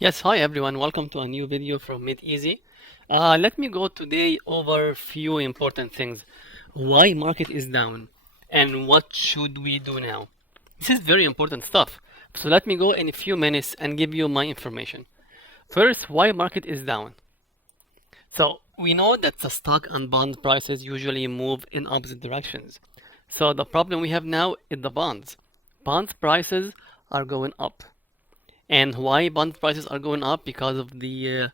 Yes, hi everyone. Welcome to a new video from MidEasy. Let me go today over few important things. Why market is down and what should we do now? This is very important stuff. So let me go in a few minutes and give you my information. First, why market is down? So we know that the stock and bond prices usually move in opposite directions. So the problem we have now is the bonds. Bonds prices are going up. And why bond prices are going up? Because of the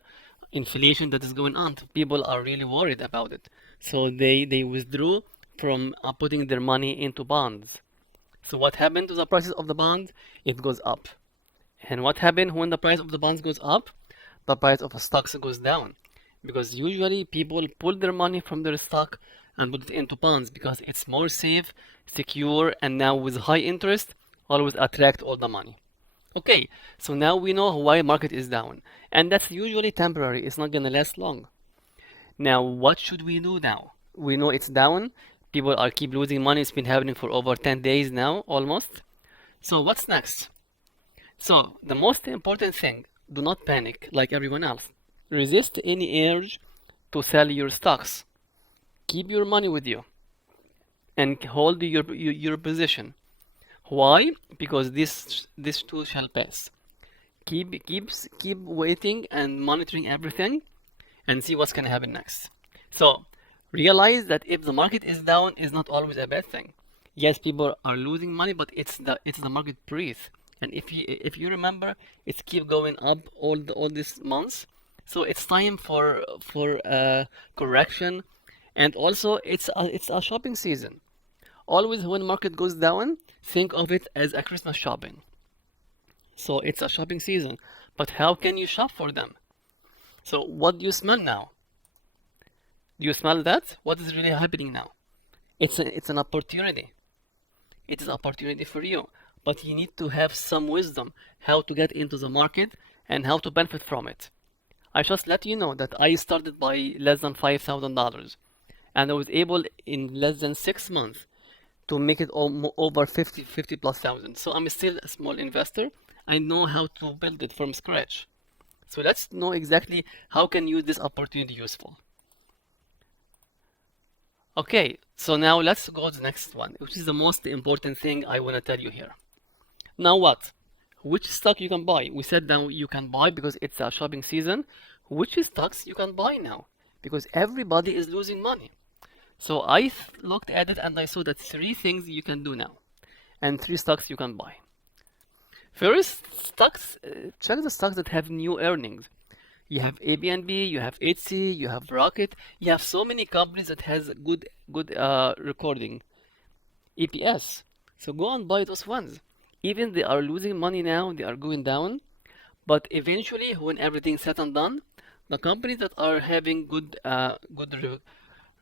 inflation that is going on. People are really worried about it. So they withdrew from putting their money into bonds. So what happened to the prices of the bonds? It goes up. And what happened when the price of the bonds goes up? The price of stocks goes down. Because usually people pull their money from their stock and put it into bonds because it's more safe, secure, and now with high interest, always attract all the money. Okay, so now we know why market is down, and that's usually temporary. It's not gonna last long. Now, what should we do now? We know it's down. People are keep losing money. It's been happening for over 10 days now, almost. So what's next? So the most important thing, do not panic like everyone else. Resist any urge to sell your stocks. Keep your money with you and hold your position. Why? Because this too shall pass. Keep waiting and monitoring everything and see what's gonna happen next. So realize that if the market is down is not always a bad thing. Yes, people are losing money, but it's the market breathe. And if you remember, it's keep going up all these months. So it's time for correction, and also it's a shopping season. Always when market goes down, think of it as a Christmas shopping. So it's a shopping season, but how can you shop for them? So what do you smell now? Do you smell that? What is really happening now? It's an opportunity. It is an opportunity for you, but you need to have some wisdom how to get into the market and how to benefit from it. I just let you know that I started by less than $5,000, and I was able in less than 6 months to make it over 50 plus thousand. So I'm still a small investor. I know how to build it from scratch. So let's know exactly how can use this opportunity useful. Okay, so now let's go to the next one, which is the most important thing I want to tell you here. Now what? Which stock you can buy? We said that you can buy because it's a shopping season. Which stocks you can buy now? Because everybody is losing money. So I looked at it and I saw that three things you can do now, and three stocks you can buy. First, stocks. Check the stocks that have new earnings. You have Airbnb, you have Etsy, you have Rocket. You have so many companies that has good recording EPS. So go and buy those ones. Even they are losing money now, they are going down. But eventually, when everything's said and done, the companies that are having good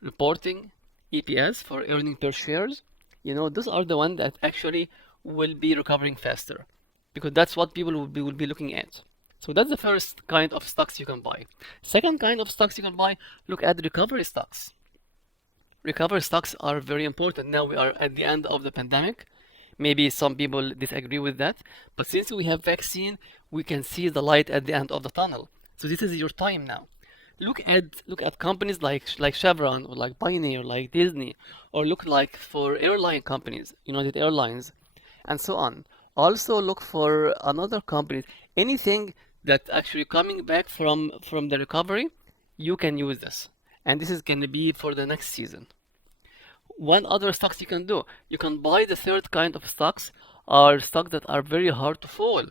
reporting EPS for earning per shares, those are the ones that actually will be recovering faster because that's what people will be looking at. So that's the first kind of stocks you can buy. Second kind of stocks you can buy, look at recovery stocks. Recovery stocks are very important. Now we are at the end of the pandemic. Maybe some people disagree with that, but since we have vaccine, we can see the light at the end of the tunnel. So this is your time now. Look at companies like Chevron or like Pioneer, like Disney, or look like for airline companies, United Airlines, and so on. Also look for another companies, anything that actually coming back from the recovery, you can use this, and this is going to be for the next season. One other stocks you can do, you can buy the third kind of stocks, are stocks that are very hard to fall.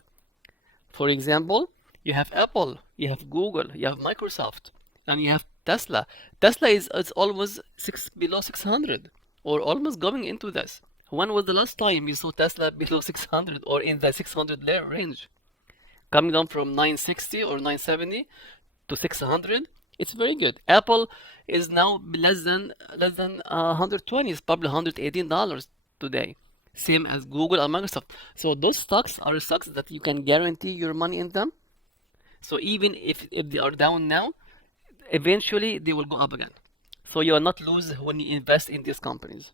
For example, you have Apple, you have Google, you have Microsoft, and you have Tesla. Tesla is almost below 600, or almost going into this. When was the last time you saw Tesla below 600 or in the 600 range? Coming down from 960 or 970 to 600, it's very good. Apple is now less than 120. It's probably $118 today. Same as Google and Microsoft. So those stocks are stocks that you can guarantee your money in them. So even if they are down now, eventually they will go up again. So you will not lose when you invest in these companies.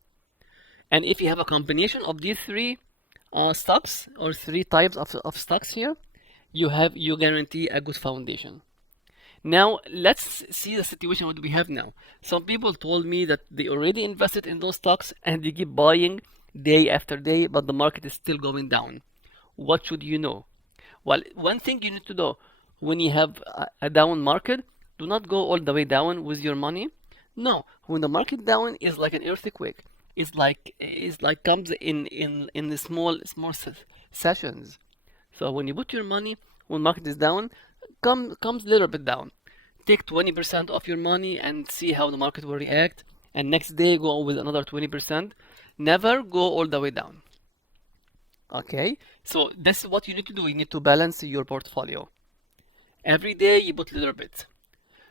And if you have a combination of these three stocks or three types of stocks here, you guarantee a good foundation. Now let's see the situation what we have now. Some people told me that they already invested in those stocks and they keep buying day after day, but the market is still going down. What should you know? Well, one thing you need to know, when you have a down market, do not go all the way down with your money. No, when the market down is like an earthquake. It's like comes in the small sessions. So when you put your money, when market is down, comes a little bit down. Take 20% of your money and see how the market will react, and next day go with another 20%. Never go all the way down. Okay, so this is what you need to do. You need to balance your portfolio. Every day you put a little bit.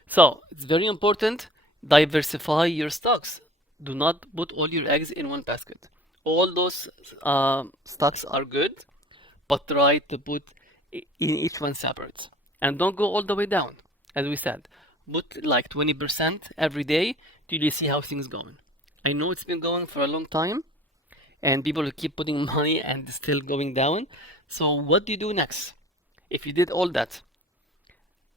So it's very important, diversify your stocks. Do not put all your eggs in one basket. All those stocks are good, but try to put in each one separate. And don't go all the way down. As we said, put like 20% every day till you see how things going. I know it's been going for a long time, and people keep putting money and still going down. So what do you do next? If you did all that,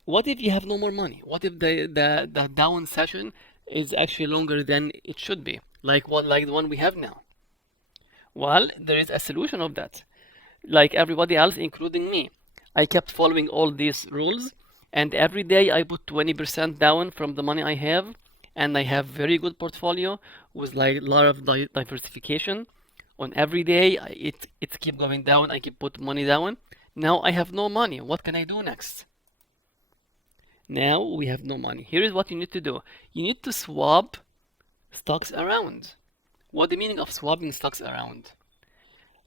what if you have no more money? What if the down session is actually longer than it should be? Like the one we have now? Well, there is a solution of that. Like everybody else, including me, I kept following all these rules, and every day I put 20% down from the money I have, and I have very good portfolio with like a lot of diversification. On every day, it keep going down. I keep put money down. Now I have no money. What can I do next? Now we have no money. Here is what you need to do. You need to swap stocks around. What the meaning of swapping stocks around?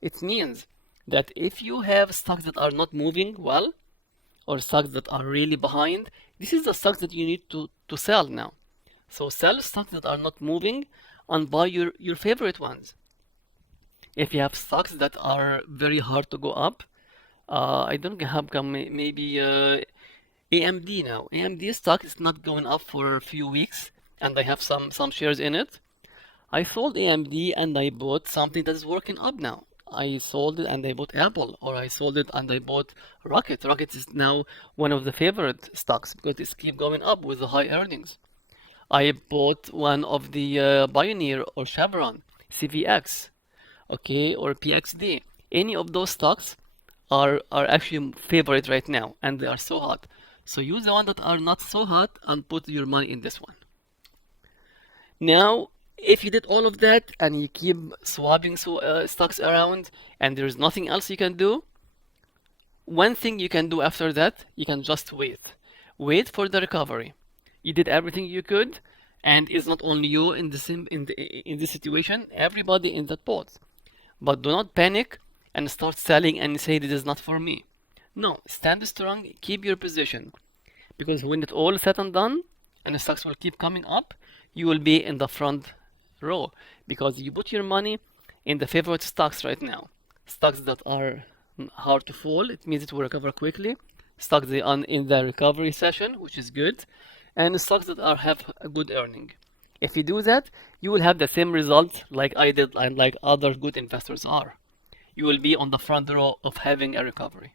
It means that if you have stocks that are not moving well, or stocks that are really behind, this is the stocks that you need to sell now. So sell stocks that are not moving and buy your favorite ones. If you have stocks that are very hard to go up, I don't have maybe AMD now. AMD stock is not going up for a few weeks, and I have some shares in it. I sold AMD and I bought something that is working up now. I sold it and I bought Apple, or I sold it and I bought Rocket. Rocket is now one of the favorite stocks because it's keep going up with the high earnings. I bought one of the Pioneer or Chevron, CVX, okay, or PXD. Any of those stocks are actually favorite right now, and they are so hot. So use the one that are not so hot and put your money in this one. Now, if you did all of that and you keep swapping stocks around and there's nothing else you can do, one thing you can do after that, you can just wait. Wait for the recovery. You did everything you could, and it's not only you in this situation, everybody in that boat. But do not panic and start selling and say this is not for me. No, stand strong, keep your position. Because when it all said and done, and the stocks will keep coming up, you will be in the front row. Because you put your money in the favorite stocks right now. Stocks that are hard to fall, it means it will recover quickly. Stocks that are in the recovery session, which is good. And stocks that have a good earning. If you do that, you will have the same result like I did and like other good investors are. You will be on the front row of having a recovery.